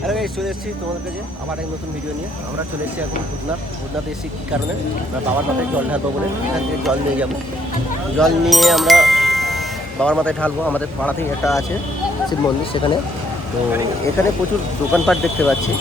Hello guys চলে এসেছি তোমাদের কাছে আবার এক নতুন ভিডিও নিয়ে। আমরা চলে এসেছি এখন ভূতনাথ। ভূতনাথ এসেছি কী কারণে? আমরা বাবার মাথায় জল ঢালবো বলে। এখান থেকে জল নিয়ে যাব। জল নিয়ে আমরা বাবার মাথায় ঢালবো। আমাদের পাড়াতেই একটা আছে শিব মন্দির সেখানে। তো এখানে প্রচুর দোকানপাট দেখতে পাচ্ছি।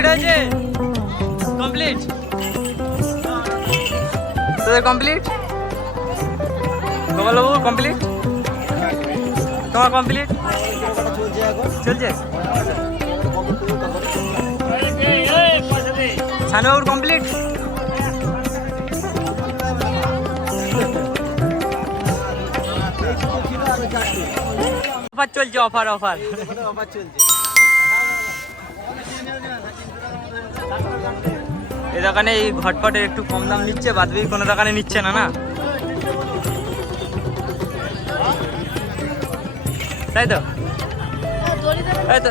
কমপ্লিট হয়েছে কমপ্লিট তোদের কমপ্লিট গোপালবাবু কমপ্লিট তোমার কমপ্লিট চলছে? এখন কমপ্লিট অফার চলছে অফার অফার অফার চলছে। এই দোকানে এই ঘটপটের একটু কম দাম নিচ্ছে, বাদ বাকি কোনো দোকানে নিচ্ছে না না? তাই তো?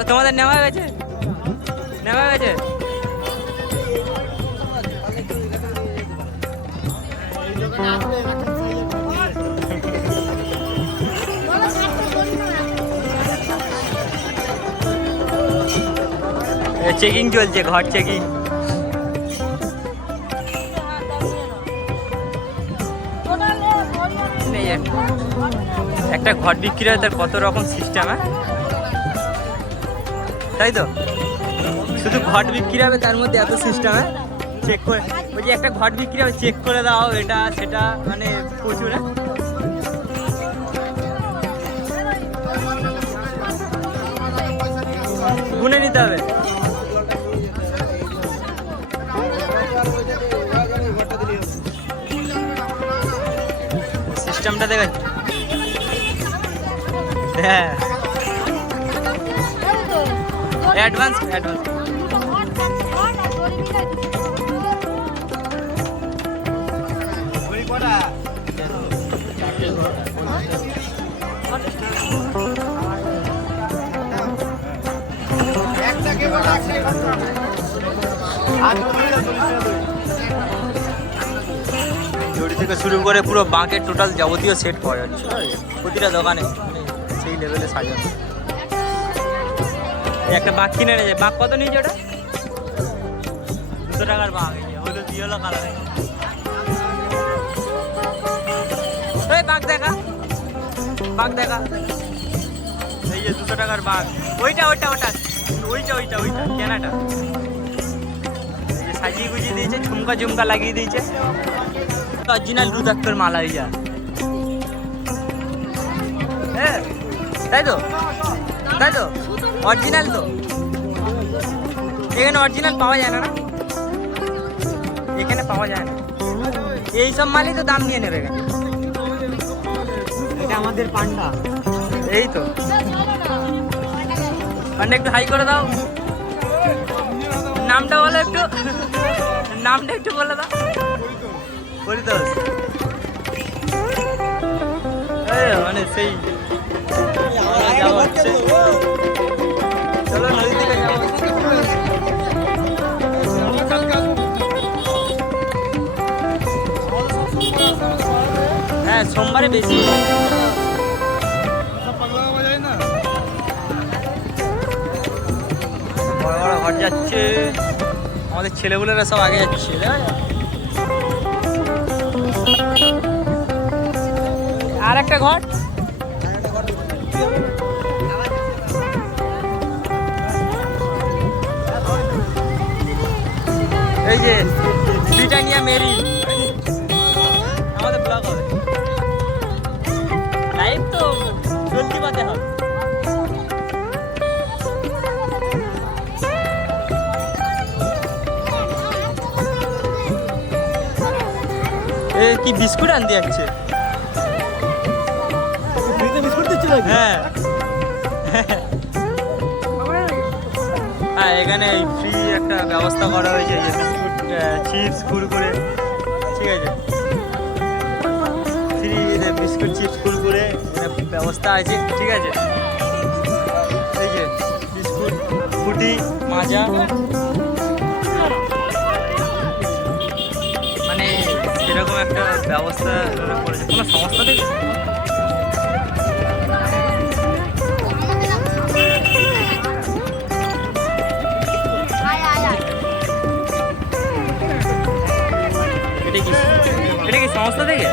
তোমাদের নেওয়া গেছে? নেওয়া গেছে? চেকিং চলছে, ঘর চেকিং একটা ঘর বিক্রি হয়, তার কত রকম সিস্টেম হ্যাঁ? তাই তো? শুধু ঘট বিক্রি হবে, তার মধ্যে এত সিস্টেম হ্যাঁ? চেক করে বলছি একটা ঘট বিক্রি হবে চেক করে দাও, এটা, সেটা মানে প্রচুর হ্যাঁ? গুনে নিতে হবে। সিস্টেমটা দেখে হ্যাঁ। অ্যাডভান্স অ্যাডভান্স জড়ি থেকে শুরু করে পুরো বাঁকের টোটাল যাবতীয় সেট পাওয়া যাচ্ছে। প্রতিটা দোকানে সেই লেভেলে সাজানো। একটা বাঘ কিনে নিয়েছে বাঘ কত নিয়েছে ওটা? দুশো টাকার বাঁক এই যে, হলুদ ইয়েলো কালারে এই বাঁক দেখা। বাঁক দেখা। যে দুশো টাকার বাঁক ওইটা ওইটা ওটা ওইটা ওইটা ওইটা। কেনাটা। সাজিয়ে গুজিয়ে দিয়েছে, ঝুমকা ঝুমকা লাগিয়ে দিয়েছে। অরিজিনাল রুদাক্তর মালা এই যা হ্যাঁ তাই তো তাই তো অরিজিনাল তো এখানে অরিজিনাল পাওয়া যায় না না এখানে পাওয়া যায় না এই সব মালই তো দাম নিয়ে নেবে এখানে এটা আমাদের পান্ডা। এই তো পান্ডা একটু হাই করে দাও নামটা বলো একটু নামটা একটু বলে দাও পরিতোষ মানে সেই যাওয়া হচ্ছে। চলো যাওয়া। হ্যাঁ সোমবারে বেশি। বড় বড় ঘর যাচ্ছে। আমাদের ছেলেগুলোরা সব আগে যাচ্ছে। আর একটা ঘর? এই যে ব্রিটানিয়া মেরি। আমাদের ব্লগ হবে। লাইভ তো চলতি পথে হবে। কি বিস্কুট আনতে যাচ্ছে? হ্যাঁ। হ্যাঁ এখানে এই ফ্রি একটা ব্যবস্থা করা হয়েছে যে বিস্কুট চিপস কুরকুরে ঠিক আছে? ফ্রি বিস্কুট চিপস কুরকুরে ব্যবস্থা আছে ঠিক আছে? এই যে বিস্কুট ফুটি মাজা। মানে এরকম একটা ব্যবস্থা করেছে। কোনো সমস্যা নেই? সংস্থা থেকে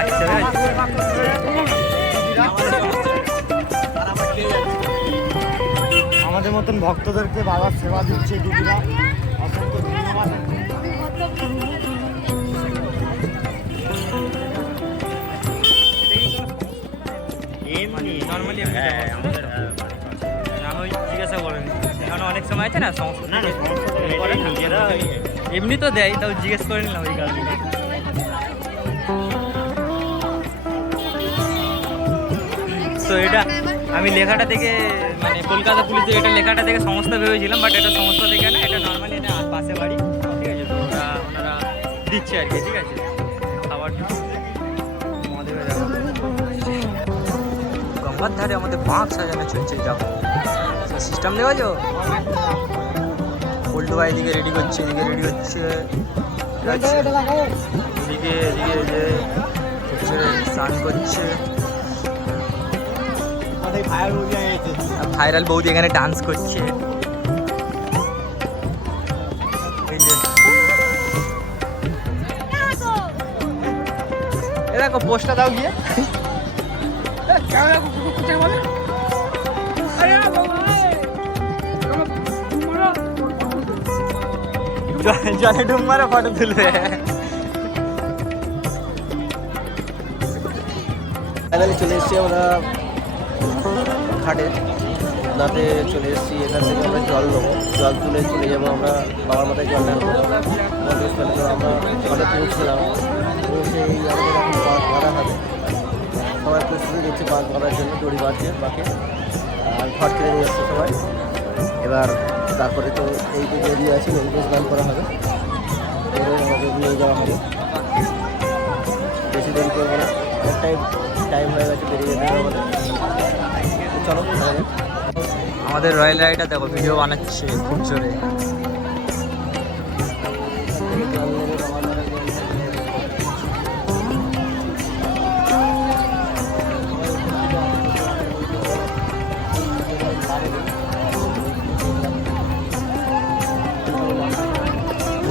আচ্ছা আমাদের মতন ভক্তদেরকে বাবার সেবা দিচ্ছে দিদিরা অসংখ্য ধন্যবাদ। এমনি নর্মালি এমনি আমি ওই জিজ্ঞাসা করেন। অনেক সময় আছে না এমনি তো দেয়, তাও জিজ্ঞেস করে নিলাম ওই কারণে। তো এটা আমি লেখাটা থেকে মানে কলকাতা পুলিশের এটা লেখাটা থেকে সংস্থা ভেবেছিলাম বাট এটা সংস্থা থেকে না, এটা নর্মালি এটা পাশে বাড়ি। ঠিক আছে, তো ওরা, ওনারা দিচ্ছে আর কি, ঠিক আছে? খাবারটা গঙ্গার ধারে আমাদের বাঁক সাজানো চলছে দেখো সিস্টেম দেওয়া যাও? পল্টু ভাই এদিকে রেডি করছে, এদিকে রেডি হচ্ছে এদিকে এদিকে যে স্নান করছে। ভাইরাল বৌদি এখানে ডান্স করছে। দেখো পোস্টটা দাও গিয়ে। জলে- জলে ডুব মারে ফটো তুলবে। ফাইনালি চলে এসেছি আমরা ঘাটে। নাতে চলে এসেছি, এখান থেকে আমরা জল নেব। জল তুলে চলে যাব আমরা বাবার মাথায় জল তো আমরা জলে পৌঁছলাম পৌঁছে এই আমাদের এখন বাঁধ বাঁধা হবে। সবাই প্রস্তুতি নিচ্ছে বাঁধ বাঁধার জন্য দড়ি বাঁধছে, বাঁকে। আর ঘর কিনে নিয়ে এসছে সবাই। এবার তারপরে তো এই যে নদী আছে ওইগুলো স্নান করা হবে। এবারে আমাদের নিয়ে যাওয়া হবে। বেশি দেরি করব না। অনেকটাই টাইম হয়ে গেছে বেরিয়ে যেতে হবে চলো আমাদের রয়্যাল রাইডার দেখো, ভিডিও বানাচ্ছে খুব জোরে।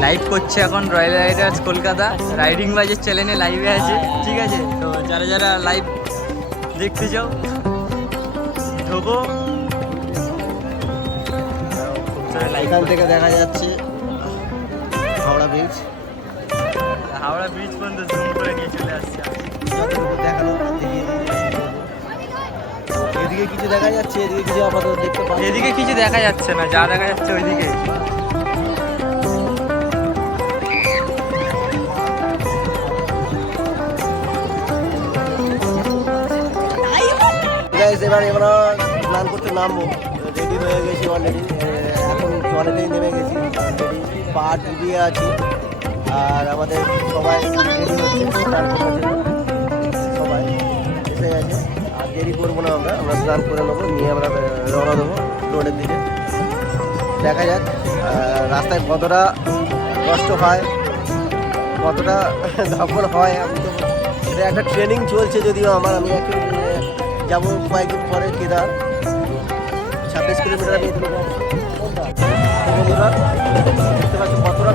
লাইভ করছে এখন রয়্যাল রাইডার্স কলকাতা রাইডিং বাজের চ্যানেলে লাইভে আছে ঠিক আছে? তো যারা যারা লাইভ দেখতে চাও ঢোকো। লাইভ এখান থেকে দেখা যাচ্ছে হাওড়া ব্রিজ হাওড়া ব্রিজ পর্যন্ত জুম করে নিয়ে চলে আসছে যতটুকু দেখানো এদিকে কিছু দেখা যাচ্ছে এদিকে কিছু আপাতত দেখতে পাচ্ছি এদিকে কিছু দেখা যাচ্ছে না যা দেখা যাচ্ছে ওইদিকে। গাইস এবার আমরা স্নান করতে নামবো। রেডি হয়ে গেছি অলরেডি এখন জলেতেই নেমে গেছি। অলরেডি পা ডুবিয়ে আছি। আর আমাদের সবাই রেডি হচ্ছে। স্নান সবাই এসে গেছে। আর দেরি করব না আমরা। আমরা স্নান করে নেব। নিয়ে আমরা রওনা দেবো রোডের দিকে। দেখা যাক রাস্তায় কতটা কষ্ট হয়, কতটা ধকল হয়, আমি তো এটা একটা ট্রেনিং চলছে যদিও আমার। আমি অ্যাকচুয়ালি যাব কয়েকদিন পরে কেদার ছাব্বিশ কিলোমিটার দেখতে পাচ্ছি কতটা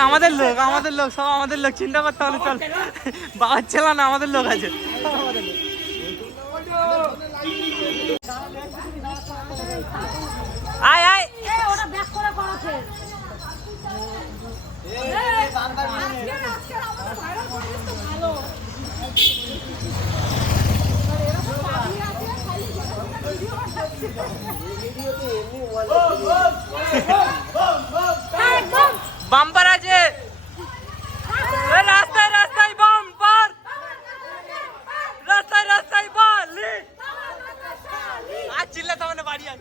আমাদের লোক আমাদের লোক সব আমাদের লোক চিন্তা করতে হবে চল বাবার ছেলে না আমাদের লোক আছে আয় আয় বাম্পার আছে এ রাস্তায় রাস্তায় বাম্পার রাস্তায় রাস্তায় বালি আর চিল্লাতে হবে না বাড়ি আয়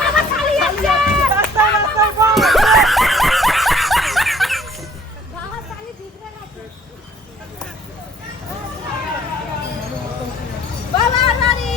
বাবা চালিয়ে যাচ্ছে রাস্তায় রাস্তায় বাম বাবা চালিয়ে দিতে গেছে বাবা নারী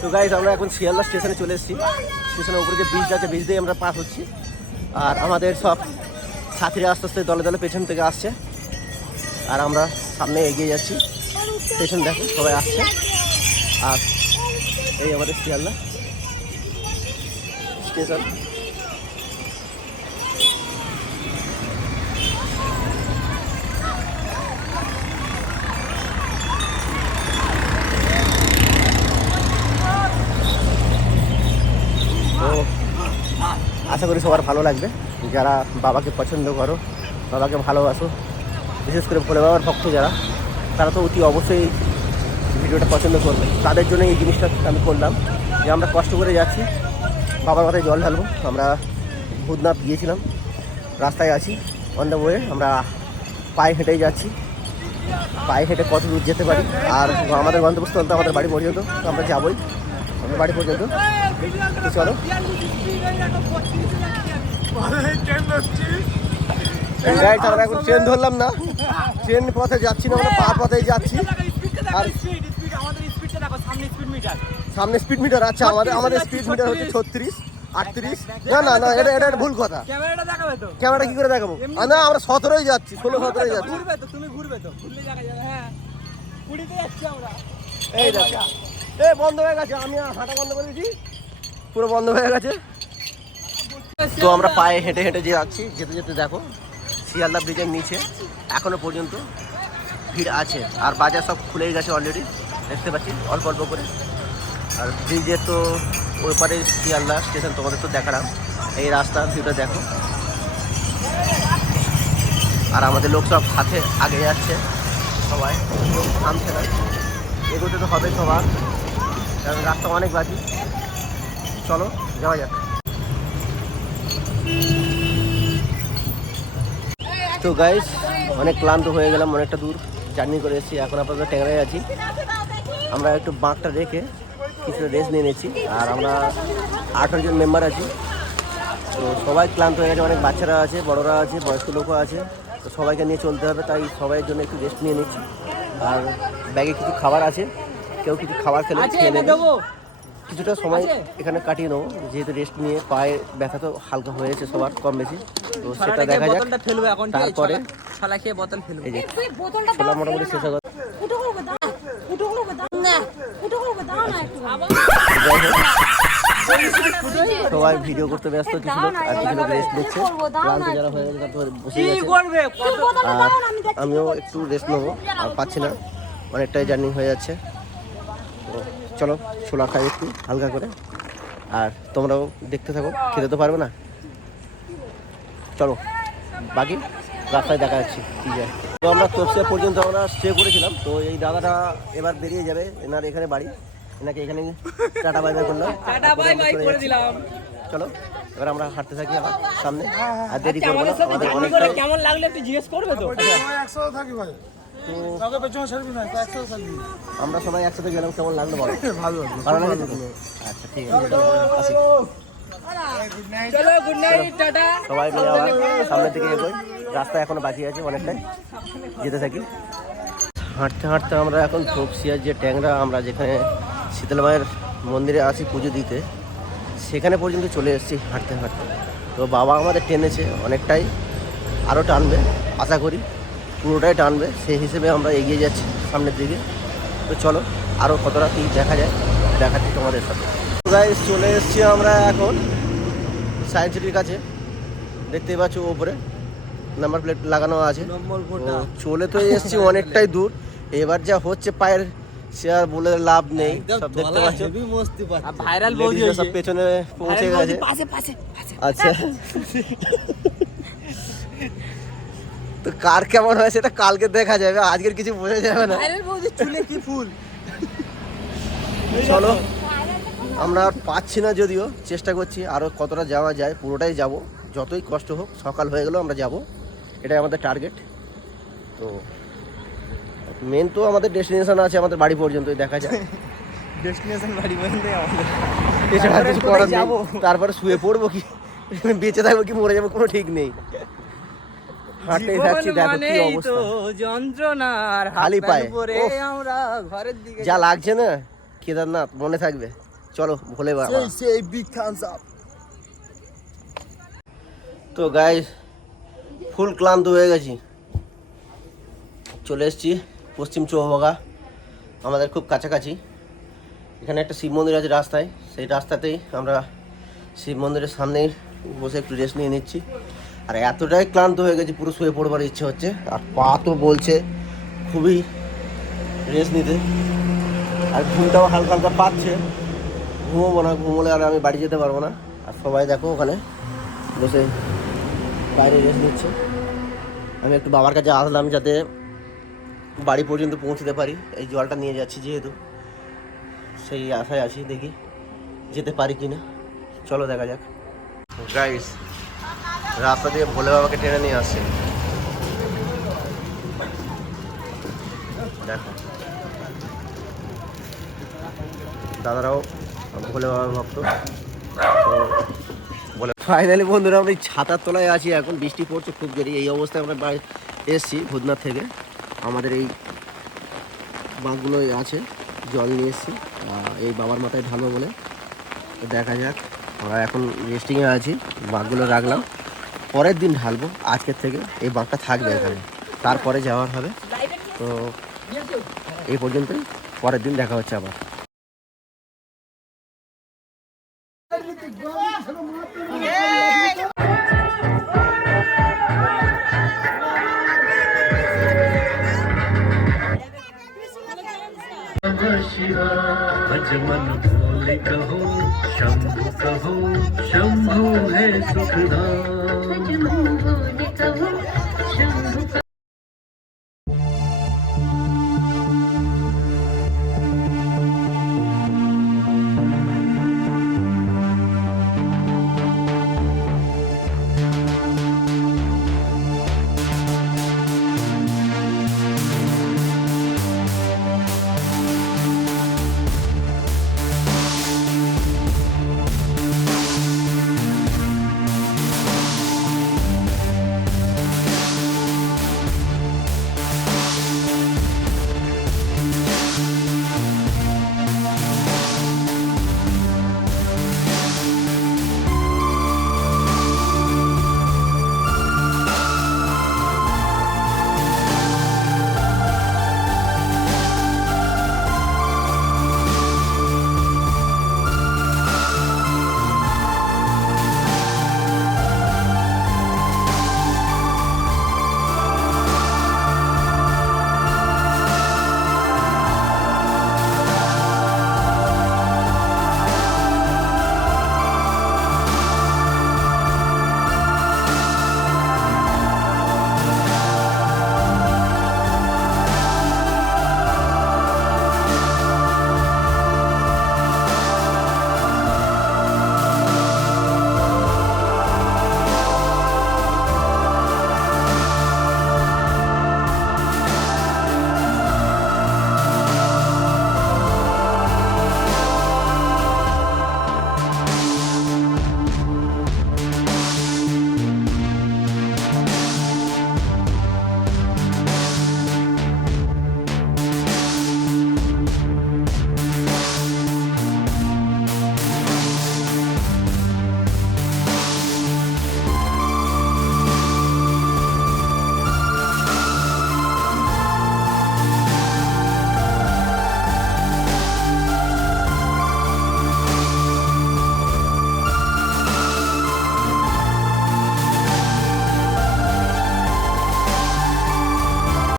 তো গাইজ আমরা এখন শিয়ালদা স্টেশনে চলে এসেছি। স্টেশনের উপরে যে ব্রিজ আছে ব্রিজ দিয়ে আমরা পার হচ্ছি। আর আমাদের সব সাথীরা আস্তে আস্তে দলে দলে পেছন থেকে আসছে। আর আমরা সামনে এগিয়ে যাচ্ছি। পেছন দেখো, সবাই আসছে। আর এই আমাদের শিয়ালদা স্টেশন। আশা করি সবার ভালো লাগবে। যারা বাবাকে পছন্দ করো, বাবাকে ভালোবাসো, বিশেষ করে ভোলে বাবার ভক্ত যারা, তারা তো অতি অবশ্যই ভিডিওটা পছন্দ করবে। তাদের জন্য এই জিনিসটা আমি করলাম যে আমরা কষ্ট করে যাচ্ছি, বাবার মাথায় জল ঢালবো। আমরা ভূতনাথ গিয়েছিলাম, রাস্তায় আছি অন দ্য ওয়ে আমরা পায়ে হেঁটেই যাচ্ছি। পায়ে হেঁটে কত দূর যেতে পারি? আর আমাদের গন্তব্যস্থল তো আমাদের বাড়ি পর্যন্ত আমরা যাবোই। বাড়ি পর্যন্ত। চলো এখন ট্রেন ধরলাম না। ট্রেন পথে যাচ্ছি না আমরা পা পথেই যাচ্ছি। আর সামনে স্পিড মিটার আচ্ছা আমাদের আমাদের স্পিড মিটার হচ্ছে ছত্রিশ আটত্রিশ। না না না এটা এটা ভুল কথা। ক্যামেরাটা কি করে দেখাবো? না আমরা সতেরোই যাচ্ছি ষোলো সতেরোই যাচ্ছি। ঘুরবে তো তুমি ঘুরবে তো। ঘুরলে দেখা হ্যাঁ। পুরীতে যাচ্ছি আমরা। এই দেখো। এ বন্ধ হয়ে গেছে, আমি হাঁটা বন্ধ করে দিয়েছি। পুরো বন্ধ হয়ে গেছে। তো আমরা পায়ে হেঁটে হেঁটে যে যাচ্ছি, যেতে যেতে দেখো, শিয়ালদা ব্রিজের নিচে, এখনও পর্যন্ত ভিড় আছে। আর বাজার সব খুলেই গেছে অলরেডি দেখতে পাচ্ছি, অল্প অল্প করে। আর ব্রিজের তো ওই পারে শিয়ালদা স্টেশন তোমাদের তো দেখালাম। এই রাস্তা ভিউটা দেখো। আর আমাদের লোক সব সাথে আগে যাচ্ছে। সবাই থামছে না। এগোতে তো হবে সবার। কারণ রাস্তা অনেক বাকি। চলো, যাওয়া যাক। তো গাইস অনেক ক্লান্ত হয়ে গেলাম, অনেকটা দূর। জার্নি করে এসেছি, এখন আপাতত ট্যাংরায় আছি। আমরা একটু বাঁকটা রেখে কিছু রেস্ট নিয়ে নিয়েছি। আর আমরা আঠারো জন মেম্বার আছি। তো সবাই ক্লান্ত হয়ে গেছে, অনেক বাচ্চারা আছে, বড়রা আছে, বয়স্ক লোকও আছে। তো সবাইকে নিয়ে চলতে হবে, তাই সবাইয়ের জন্য একটু রেস্ট নিয়ে নিচ্ছি। আর ব্যাগে কিছু খাবার আছে। কেউ কিছু খাবার খেলে খেয়ে নেবে। কিছুটা সময় এখানে কাটিয়ে নেব। যেহেতু রেস্ট নিয়ে পায়ে ব্যথা তো হালকা হয়েছে সবার কম বেশি। তো সেটা দেখা যাক? তারপরে ছলা- খেয়ে বোতল ফেলব ছোলা মোটামুটি শেষ হয়ে একটু। যাই হোক, সবাই ভিডিও করতে ব্যস্ত কিছু লোক আর কিছু লোক রেস্ট নিচ্ছে। ক্লান্ত যারা হয়ে গেছে তারা তো বসে আর আমিও একটু রেস্ট নেব আর পাচ্ছি না। অনেকটাই জার্নি হয়ে যাচ্ছে। চলো ছোলা খাই একটু হালকা করে। আর তোমরাও দেখতে থাকো খেতে তো পারবে না। চলো বাকি রাস্তায় দেখা যাচ্ছে কি যায়। তো আমরা তপসিয়া পর্যন্ত আমরা স্টে করেছিলাম। তো এই দাদাটা এবার বেরিয়ে যাবে এনার এখানে বাড়ি। এনাকে এখানে টাটা বাই বাই করলাম টাটা বাই বাই করে দিলাম। চলো এবার আমরা হাঁটতে থাকি আবার সামনে। আর দেরি আচ্ছা, করব না। আমাদের সাথে করে কেমন লাগল একটু জিজ্ঞেস করবে তো? একসাথে থাকি ভাই। আমরা সবাই একসাথে গেলাম কেমন লাগল বলো? ভালো ভালো। আচ্ছা ঠিক আছে আসি। চলো গুড নাইট টাটা। সবাই মিলে আবার সামনের দিকে এগোই। রাস্তা এখনও বাকি আছে অনেকটাই। যেতে থাকি। হাঁটতে হাঁটতে আমরা এখন তপসিয়ার যে ট্যাংরা আমরা যেখানে শীতল মায়ের মন্দিরে আছি পুজো দিতে। সেখানে পর্যন্ত চলে এসেছি হাঁটতে হাঁটতে। তো বাবা আমাদের টেনেছে অনেকটাই আরও টানবে আশা করি পুরোটাই টানবে। সেই হিসেবে আমরা এগিয়ে যাচ্ছি সামনের দিকে। তো চলো আরও কতটা কী দেখা যায় দেখাচ্ছি তোমাদের সাথে। চলে এসেছি আমরা এখন সায়েন্স সিটির কাছে। দেখতেই পাচ্ছ ওপরে নাম্বার প্লেট লাগানো আছে। চলে তো এসেছি অনেকটাই দূর। এবার যা হচ্ছে পায়ের আর বলে লাভ নেই সব দেখতে পাচ্ছ। ভাইরাল লেডিসরা সব পেছনে পৌঁছে গেছে। পাশে পাশে আচ্ছা। তো কার কেমন হয় সেটা কালকে দেখা যাবে আজকের কিছু বোঝা যাবে না। ভাইরাল বৌদি চুলে কি ফুল? চলো আমরা পাচ্ছি না যদিও চেষ্টা করছি আরও কতটা যাওয়া যায় পুরোটাই যাব। যতই কষ্ট হোক সকাল হয়ে গেলেও আমরা যাব। এটাই আমাদের টার্গেট তো মেন তো আমাদের ডেস্টিনেশন আছে আমাদের বাড়ি পর্যন্তই দেখা যায় ডেস্টিনেশন বাড়ি বন্ধে আমাদের। এছাড়া কিছু করার নেই। যাব? তারপরে শুয়ে পড়ব কি? বেঁচে থাকব কি মরে যাব কোনো ঠিক নেই। হাঁটতেই থাকছি দেখো কি অবস্থা। যন্ত্রণার খালি পায়ে। আমরা ঘরের দিকে যা লাগছে না কেদারনাথ মনে থাকবে। চলো ভোলে বাবা। সেই বিগ থামস আপ তো গাই ফুল ক্লান্ত হয়ে গেছি। চলে এসেছি। পশ্চিম চৌবাগা আমাদের খুব কাছাকাছি। এখানে একটা শিব মন্দির আছে রাস্তায়, সেই রাস্তাতেই আমরা শিব মন্দিরের সামনেই বসে একটু রেস্ট নিয়ে নিচ্ছি। আর এতটাই ক্লান্ত হয়ে গেছি, পুরো শুয়ে পড়বার ইচ্ছে হচ্ছে। আর পা তো বলছে, খুবই রেস্ট নিতে। আর ঘুমটাও হালকা হালকা পাচ্ছে। ঘুমোবো না, ঘুমোলে আর আমি বাড়ি যেতে পারব না। আর সবাই দেখো ওখানে বসে বাইরে রেস্ট নিচ্ছে। আমি একটু বাবার কাছে আসলাম যাতে বাড়ি পর্যন্ত পৌঁছতে পারি। এই জলটা নিয়ে যাচ্ছি যেহেতু। সেই আশায় আছি দেখি যেতে পারি কি না চলো দেখা যাক। গাইস রাস্তা দিয়ে ভোলে বাবাকে টেনে নিয়ে আসছে। দেখো। দাদারাও ভোলে বাবার ভক্ত। তো বলে ফাইনালি বন্ধুরা আমরা ছাতার তলায় আছি এখন। বৃষ্টি পড়ছে, খুব জোরে এই অবস্থায় আমরা বাড়ি এসেছি ভূতনাথ থেকে। আমাদের এই বাঁকগুলো আছে, জল নিয়ে এসেছি। এই বাবার মাথায় ঢালবো বলে। দেখা যাক, আমরা এখন রেস্টিংয়ে আছি বাঁকগুলো রাখলাম। পরের দিন ঢালবো, আজকের থেকে এই বাঁকটা থাকবে এখানে। তারপরে যাওয়ার হবে। তো এই পর্যন্তই, পরের দিন দেখা হচ্ছে আবার। शिवा भज मन भोले कहो शंभु कहो शंभु है सुखदा